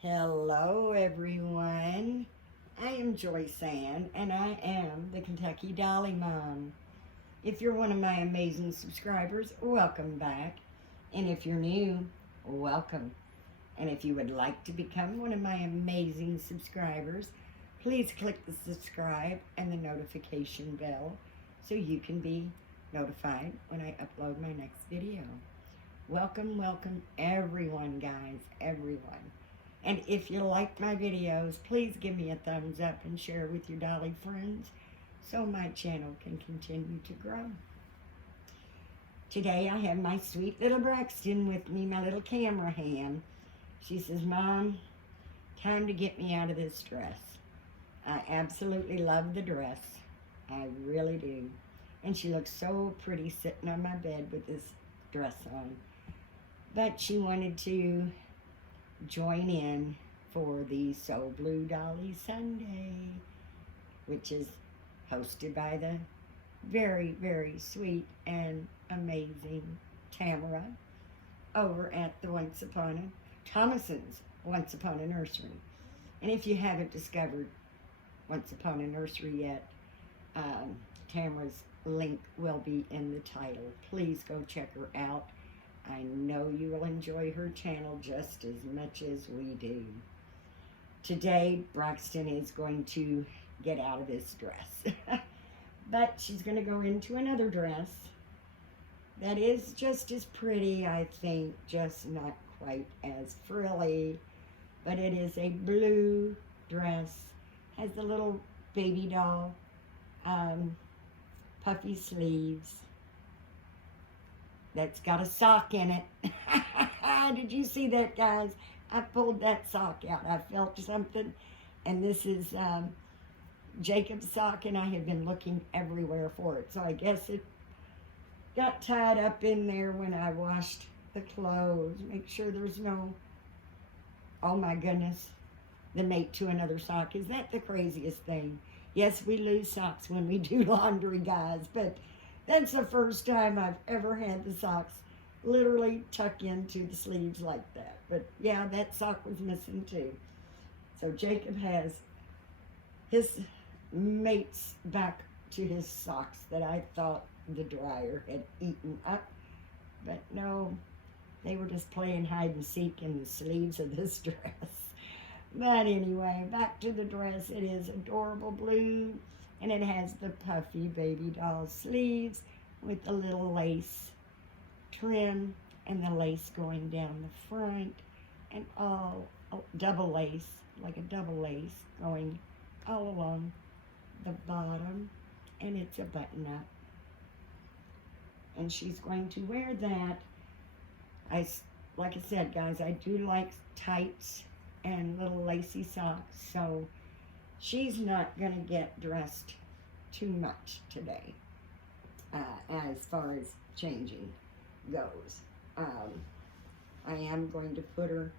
Hello, everyone. I am Joyce Ann, and I am the Kentucky Dolly Mom. If you're one of my amazing subscribers, welcome back. And if you're new, welcome. And if you would like to become one of my amazing subscribers, please click the subscribe and the notification bell so you can be notified when I upload my next video. Welcome, welcome, everyone, guys, everyone. And if you like my videos, please give me a thumbs up and share with your Dolly friends so my channel can continue to grow. Today I have my sweet little Braxton with me, my little camera hand. She says, Mom, time to get me out of this dress. I absolutely love the dress. I really do. And she looks so pretty sitting on my bed with this dress on. But she wanted to join in for the So Blue Dolly Sunday, which is hosted by the very, very sweet and amazing Tamara over at the Thomason's Once Upon a Nursery. And if you haven't discovered Once Upon a Nursery yet, Tamara's link will be in the title. Please go check her out. I know you will enjoy her channel just as much as we do. Today, Braxton is going to get out of this dress. But she's going to go into another dress that is just as pretty, I think, just not quite as frilly. But it is a blue dress. Has the little baby doll puffy sleeves. That's got a sock in it. Did you see that, guys? I pulled that sock out. I felt something. And this is Jacob's sock, and I have been looking everywhere for it. So I guess it got tied up in there when I washed the clothes. Make sure there's no, oh my goodness, the mate to another sock. Is that the craziest thing? Yes, we lose socks when we do laundry, guys, but that's the first time I've ever had the socks literally tuck into the sleeves like that. But yeah, that sock was missing too. So Jacob has his mates back to his socks that I thought the dryer had eaten up. But no, they were just playing hide and seek in the sleeves of this dress. But anyway, back to the dress. It is adorable blue. And it has the puffy baby doll sleeves with the little lace trim and the lace going down the front and all double lace, like a double lace going all along the bottom, and it's a button up. And she's going to wear that. Like I said, guys, I do like tights and little lacy socks, so she's not going to get dressed too much today as far as changing goes. I am going to put her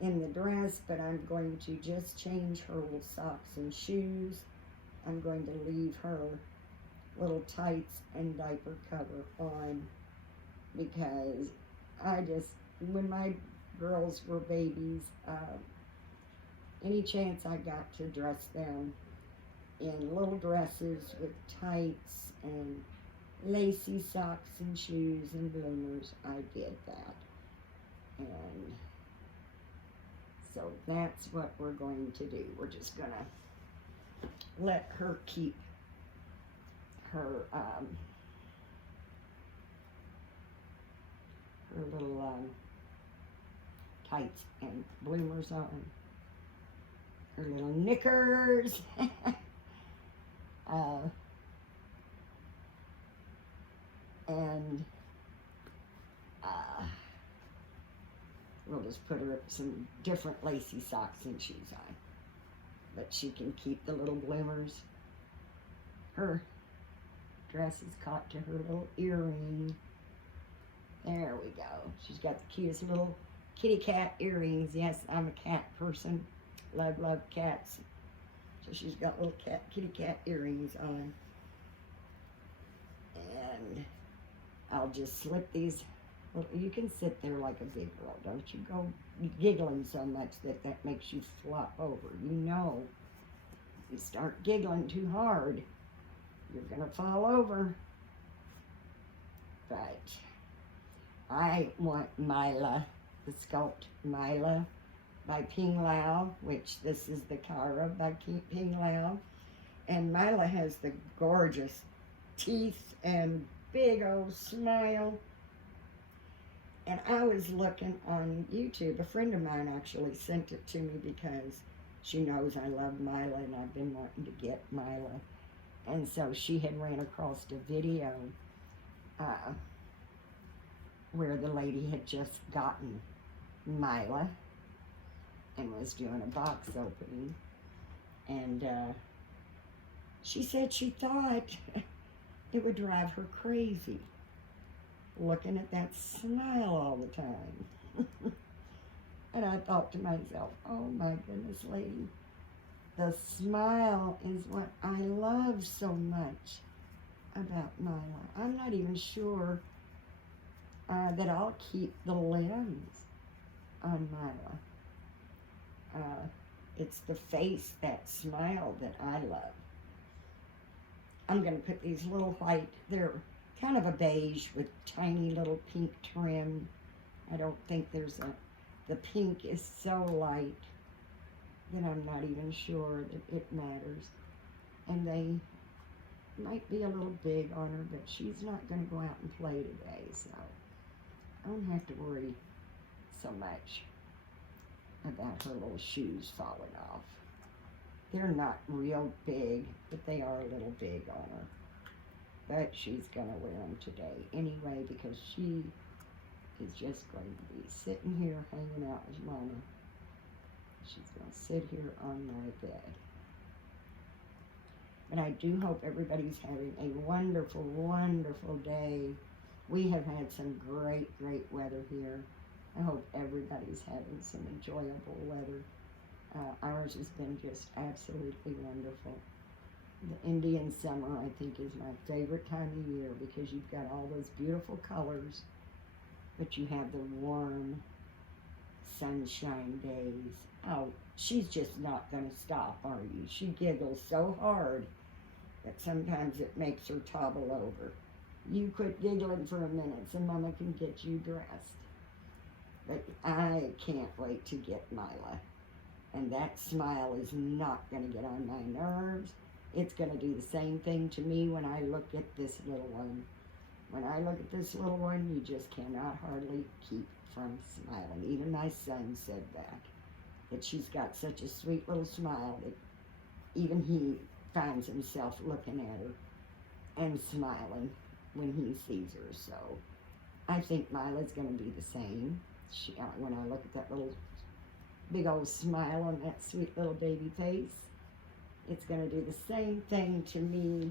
in the dress, but I'm going to just change her little socks and shoes. I'm going to leave her little tights and diaper cover on because when my girls were babies, any chance I got to dress them in little dresses with tights and lacy socks and shoes and bloomers, I did that. And so that's what we're going to do. We're just going to let her keep her little tights and bloomers on. Her little knickers. And we'll just put her some different lacy socks and shoes on. But she can keep the little bloomers. Her dress is caught to her little earring. There we go. She's got the cutest little kitty cat earrings. Yes, I'm a cat person. Love cats. So she's got little kitty cat earrings on. And I'll just slip these Well, you can sit there like a big girl. Don't you go giggling so much that makes you flop over. You know, you start giggling too hard, you're going to fall over. But I want Mila, the sculpt Mila by Ping Lao, which this is the Cara by Ping Lao. And Mila has the gorgeous teeth and big old smile. And I was looking on YouTube. A friend of mine actually sent it to me because she knows I love Mila and I've been wanting to get Mila. And so she had ran across a video where the lady had just gotten Mila and was doing a box opening. And she said she thought it would drive her crazy looking at that smile all the time. And I thought to myself, oh my goodness, lady, the smile is what I love so much about Mila. I'm not even sure that I'll keep the lens on Mila. It's the face, that smile that I love. I'm going to put these little white, they're kind of a beige with tiny little pink trim. I don't think the pink is so light that I'm not even sure that it matters. And they might be a little big on her, but she's not going to go out and play today, so I don't have to worry so much about her little shoes falling off. They're not real big, but they are a little big on her. But she's going to wear them today anyway because she is just going to be sitting here hanging out with Mama. She's going to sit here on my bed. But I do hope everybody's having a wonderful, wonderful day. We have had some great, great weather here. I hope everybody's having some enjoyable weather. Ours has been just absolutely wonderful. The Indian summer, I think, is my favorite time of year because you've got all those beautiful colors, but you have the warm sunshine days. Oh, she's just not going to stop, are you? She giggles so hard that sometimes it makes her topple over. You quit giggling for a minute so Mama can get you dressed. But I can't wait to get Mila. And that smile is not going to get on my nerves. It's going to do the same thing to me when I look at this little one. When I look at this little one, you just cannot hardly keep from smiling. Even my son said that she's got such a sweet little smile that even he finds himself looking at her and smiling when he sees her. So I think Mila's going to be the same. When I look at that little big old smile on that sweet little baby face, it's going to do the same thing to me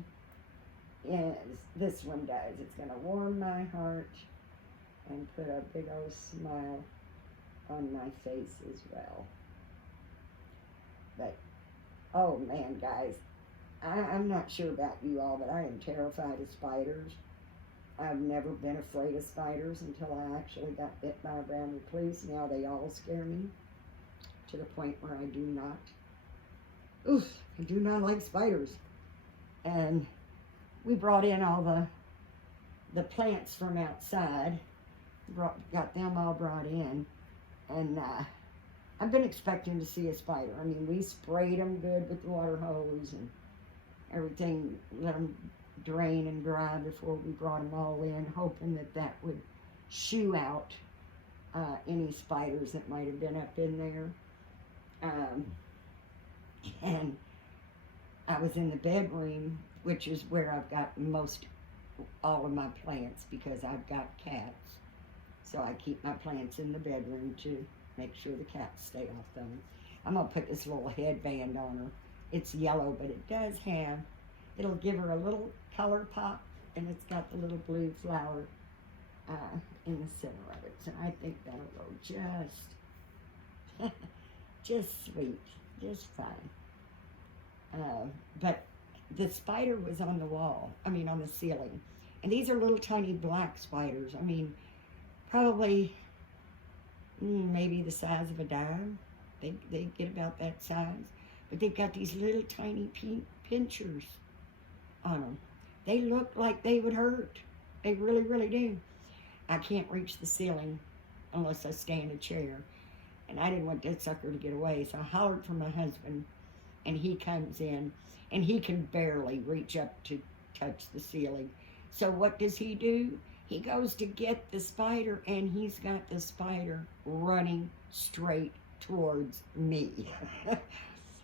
as this one does. It's going to warm my heart and put a big old smile on my face as well. But, oh man, guys, I'm not sure about you all, but I am terrified of spiders. I've never been afraid of spiders until I actually got bit by a brown recluse. Now they all scare me to the point where I do not. I do not like spiders. And we brought in all the plants from outside. Got them all brought in. And I've been expecting to see a spider. I mean, we sprayed them good with the water hose and everything, let them drain and dry before we brought them all in, hoping that would shoo out any spiders that might have been up in there. And I was in the bedroom, which is where I've got all of my plants because I've got cats. So I keep my plants in the bedroom to make sure the cats stay off them. I'm going to put this little headband on her. It's yellow, but it does have, it'll give her a little color pop, and it's got the little blue flower in the center of it. So I think that'll go just sweet, just fine. But the spider was on the wall, on the ceiling. And these are little tiny black spiders. I mean, probably maybe the size of a dime. They get about that size. But they've got these little tiny pinchers on them. They look like they would hurt. They really, really do. I can't reach the ceiling unless I stay in a chair. And I didn't want that sucker to get away, so I hollered for my husband, and he comes in, and he can barely reach up to touch the ceiling. So what does he do? He goes to get the spider, and he's got the spider running straight towards me.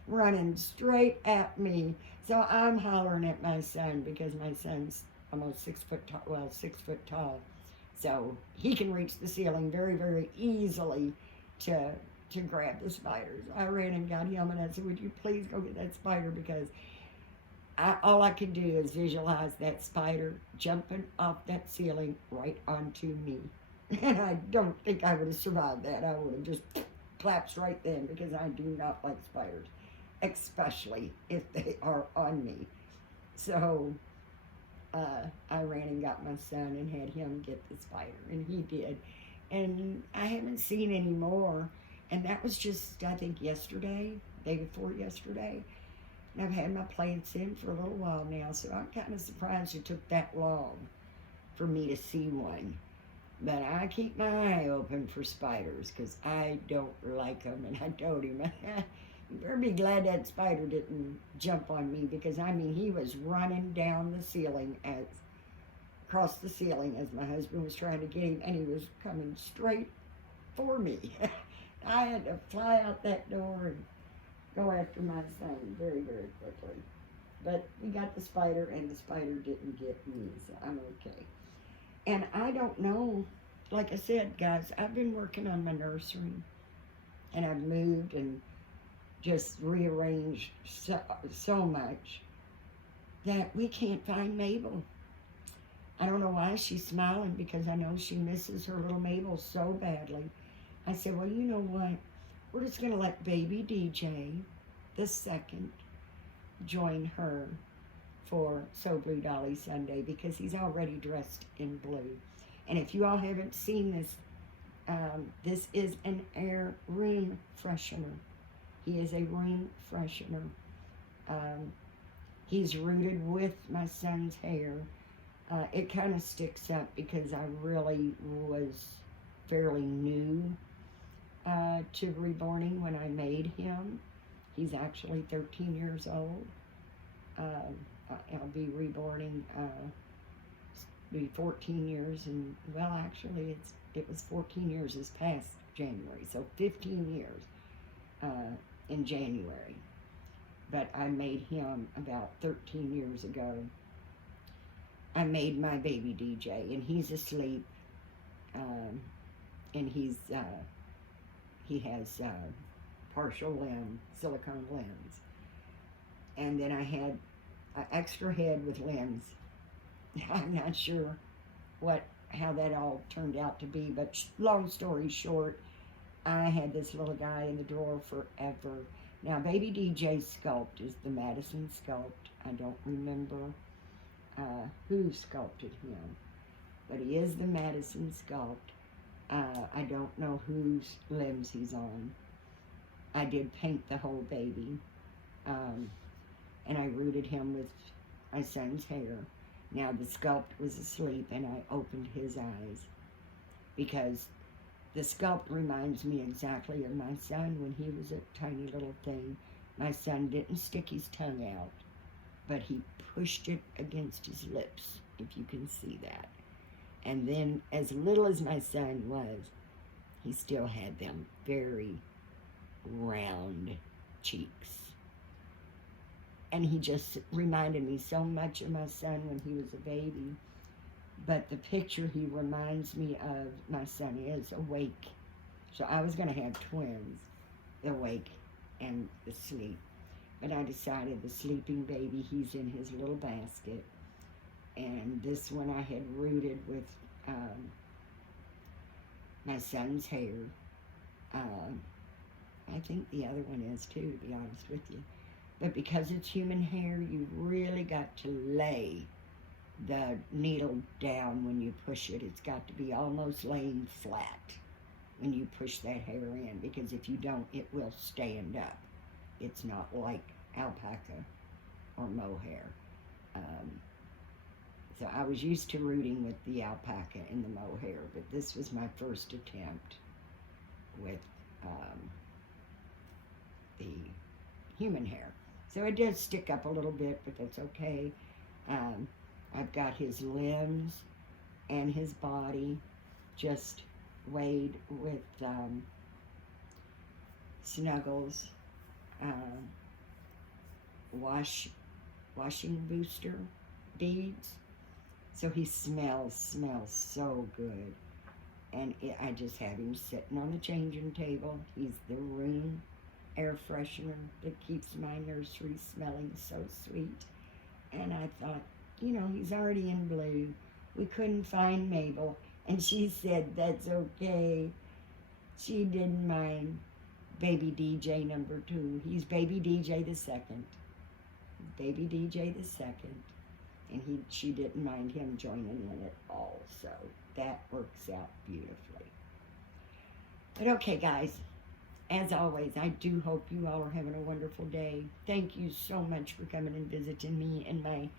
Running straight at me. So I'm hollering at my son because my son's almost 6 foot tall, well, 6 foot tall. So he can reach the ceiling very, very easily to grab the spiders. I ran and got him, and I said, would you please go get that spider, because all I could do is visualize that spider jumping off that ceiling right onto me. And I don't think I would have survived that. I would have just collapsed right then, because I do not like spiders, especially if they are on me. So I ran and got my son and had him get the spider, and he did. And I haven't seen any more. And that was just, I think, yesterday, day before yesterday. And I've had my plants in for a little while now, so I'm kind of surprised it took that long for me to see one. But I keep my eye open for spiders, because I don't like them. And I told him, you better be glad that spider didn't jump on me, because, I mean, he was running down the ceiling, across the ceiling as my husband was trying to get him, and he was coming straight for me. I had to fly out that door and go after my son very, very quickly. But we got the spider, and the spider didn't get me, so I'm okay. And I don't know, like I said, guys, I've been working on my nursery, and I've moved and just rearranged so much that we can't find Mabel. I don't know why she's smiling, because I know she misses her little Mabel so badly. I said, well, you know what? We're just going to let baby DJ the second join her for So Blue Dolly Sunday, because he's already dressed in blue. And if you all haven't seen this, this is an air room freshener. He is a room freshener. He's rooted with my son's hair. It kind of sticks up because I really was fairly new to reborning when I made him. He's actually 13 years old. I'll be reborning, be 14 years, and well, actually, it was 14 years this past January, so 15 years in January. But I made him about 13 years ago. I made my baby DJ, and he's asleep, and he has partial limb, silicone limbs. And then I had an extra head with limbs. I'm not sure how that all turned out to be, but long story short, I had this little guy in the drawer forever. Now, baby DJ's sculpt is the Madison sculpt. I don't remember who sculpted him, but he is the Madison sculpt. I don't know whose limbs he's on. I did paint the whole baby, and I rooted him with my son's hair. Now, the sculpt was asleep, and I opened his eyes, because the sculpt reminds me exactly of my son when he was a tiny little thing. My son didn't stick his tongue out, but he pushed it against his lips, if you can see that. And then, as little as my son was, he still had them very round cheeks. And he just reminded me so much of my son when he was a baby. But the picture he reminds me of my son is awake. So I was going to have twins, awake and asleep. But I decided the sleeping baby, he's in his little basket. And this one I had rooted with my son's hair. I think the other one is too, to be honest with you. But because it's human hair, you really got to lay the needle down when you push it. It's got to be almost laying flat when you push that hair in, because if you don't, it will stand up. It's not like alpaca or mohair. So I was used to rooting with the alpaca and the mohair, but this was my first attempt with the human hair. So it does stick up a little bit, but that's okay. I've got his limbs and his body just weighed with Snuggles washing booster beads. So he smells so good. And I just have him sitting on the changing table. He's the room air freshener that keeps my nursery smelling so sweet. And I thought, you know, he's already in blue. We couldn't find Mabel, and she said that's okay. She didn't mind baby DJ number 2. He's baby DJ the second. Baby DJ the second. And she didn't mind him joining in at all. So that works out beautifully. But okay, guys, as always, I do hope you all are having a wonderful day. Thank you so much for coming and visiting me in my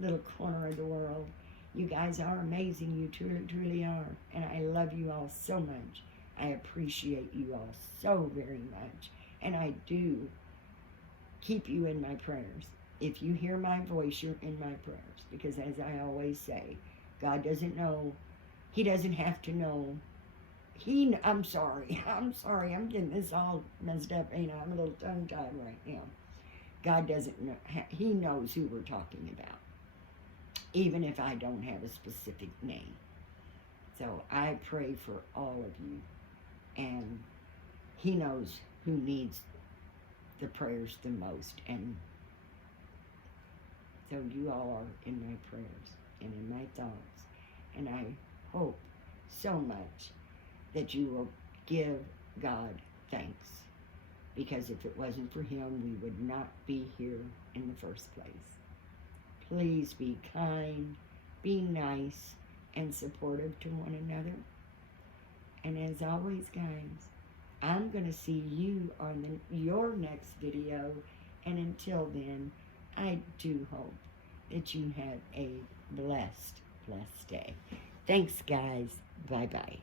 little corner of the world. You guys are amazing. You truly, truly are. And I love you all so much. I appreciate you all so very much. And I do keep you in my prayers. If you hear my voice, you're in my prayers. Because as I always say, God doesn't know. He doesn't have to know. I'm sorry. I'm getting this all messed up, ain't I? I'm a little tongue-tied right now. God doesn't know. He knows who we're talking about, even if I don't have a specific name. So I pray for all of you, and he knows who needs the prayers the most. And so you all are in my prayers and in my thoughts. And I hope so much that you will give God thanks, because if it wasn't for him, we would not be here in the first place. Please be kind, be nice, and supportive to one another. And as always, guys, I'm going to see you on your next video. And until then, I do hope that you have a blessed day. Thanks, guys. Bye-bye.